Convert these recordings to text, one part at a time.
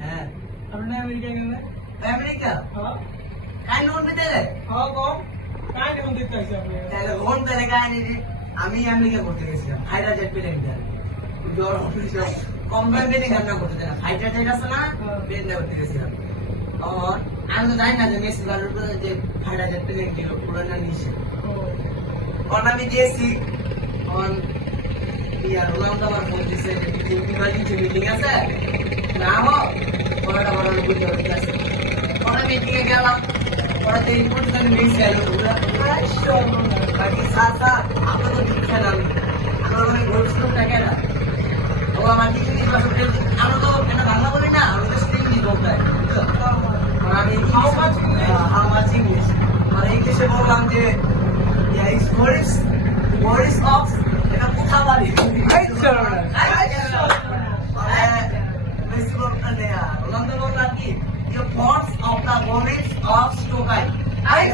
হ্যাঁ। আপনি আমেরিকা গেলে? আমেরিকা? হ্যাঁ। কাই হ্যাঁ কাই আপনি তাহলে তাহলে কাই আমি আমেরিকা করতে গেছিলাম ফাইটার জেট প্লেন দিয়ে কম দামে বেরিয়ে রান্না করতে দেয় না আছে না? প্লেন করতে গেছিলাম। আর আমি তো জানি না যে মেসি বালুর যে ফাইটার জেট প্লেন কি পুরো না নিছে ও। আমি দিয়েছি। আমার ফোন মিটিং আছে? না হো পড়াটা বড় বুঝতে পারতে আছে পরে মিটিং এ গেলাম, পরে তো ইম্পর্টেন্ট মিস গেল আমরা মানে গোলস্টোন থাকে না ও আমার কি জিনিস আমরা তো এটা বাংলা বলি না আমি তো ইংলিশ বলতে হয় আর আমি How much English? How much English মানে ইংলিশে বললাম যে yeah is Morris Morris of এটা কোথা বাড়ি মেসি বলতে নেয়া রোনালদো বললাম কি you thoughts of the Morris of স্টোকাই বলল বলে,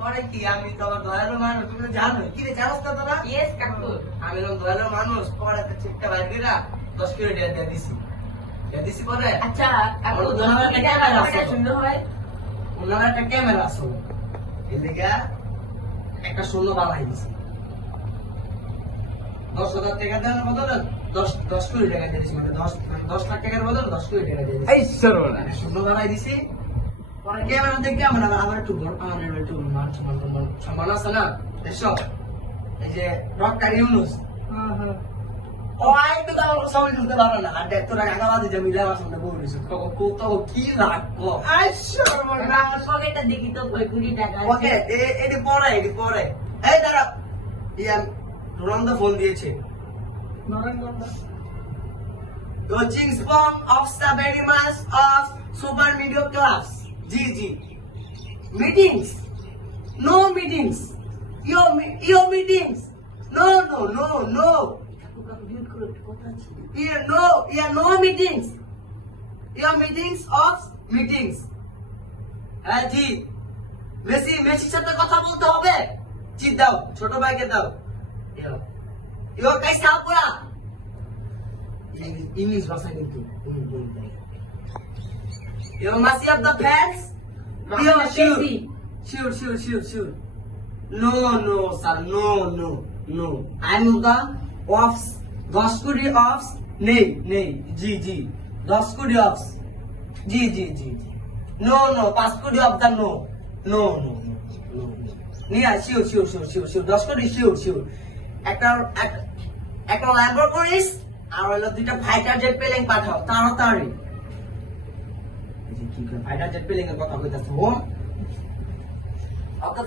পরে কি আমি তো দয়ালু মানুষ? তুমি জানো। কি রে জানোস না তোরা? Yes, কাকু। আমি তো দয়ালু মানুষ। পরে একটা চেকটা বাইর করে দশ কিলো দিয়ে দিয়ে দিছি। দিয়ে দিছি পরে? আচ্ছা কাকু একটা ক্যামেরা আছে। সুন্দর হয়। ওনার একটা ক্যামেরা আছে। এর একটা শূন্য বানাই দিছি। দশ হাজার টাকা দেওয়ার বদলে দশ দশ কোটি টাকা দিয়ে দিছি। মানে দশ মানে দশ লাখ টাকার বদলে দশ কোটি টাকা দিয়ে দিছি। মানে শূন্য বানাই দিছি। ও তো সবাই না। আর দেখ তোরা আমার সামনে কি রাখব পকেটটা দেখি তো কই কুড়ি টাকা। ওকে এটি পরে এটি পরে। এই দাঁড়া ইয়ান ফোন দিয়েছে। Narendra coaching স্পং of the very mass of super media class G G. Meetings no meetings yo meetings no no no no English ভাষা কিন্তু। Yo Messi of the fans yo sure Messi. Sure sure sure sure no no sir no no no I am দশ কোটি অফস নেই নেই জি জি দশ কোটি অফস জি জি জি no no পাঁচ crore of the no no no no নিয়া sure sure sure sure sure দশ কোটি sure sure একটা এক- একটা ল্যাম্বরগিনিস আর হলো দুইটা ফাইটার জেট প্লেন পাঠাও। তাড়াতাড়ি।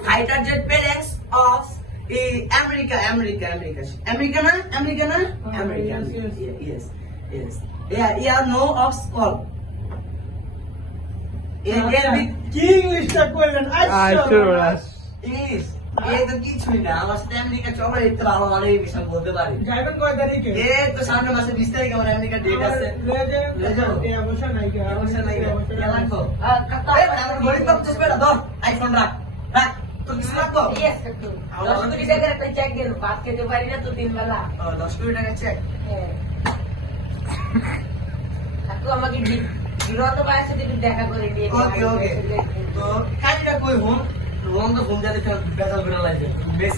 fighter jet planes of eh, America, America, America. America na? America na? Uh, America. yes, yes. Yeah, yes, yes. Yeah, yeah, no of all. Yeah, yeah, with কি ইংলিশটা কইলেন আচ্ছা English. এই তো কিছুই না। আমার সাথে আমেরিকা চলে ভালো ভালো বলতে পারি। কয় তারিখে? এই সামনে মাসে বিশ তারিখ আমার আমেরিকা ডেট আছে। নাই নাই ধর আইফোন রাখ। রাখ। হ্যাঁ। দেখা করে দিয়ে দিও। ওকে ওকে। তো কাজটা কই হুম? রোহন তো ফোন দিয়ে বেজাল করে লাগবে বেশ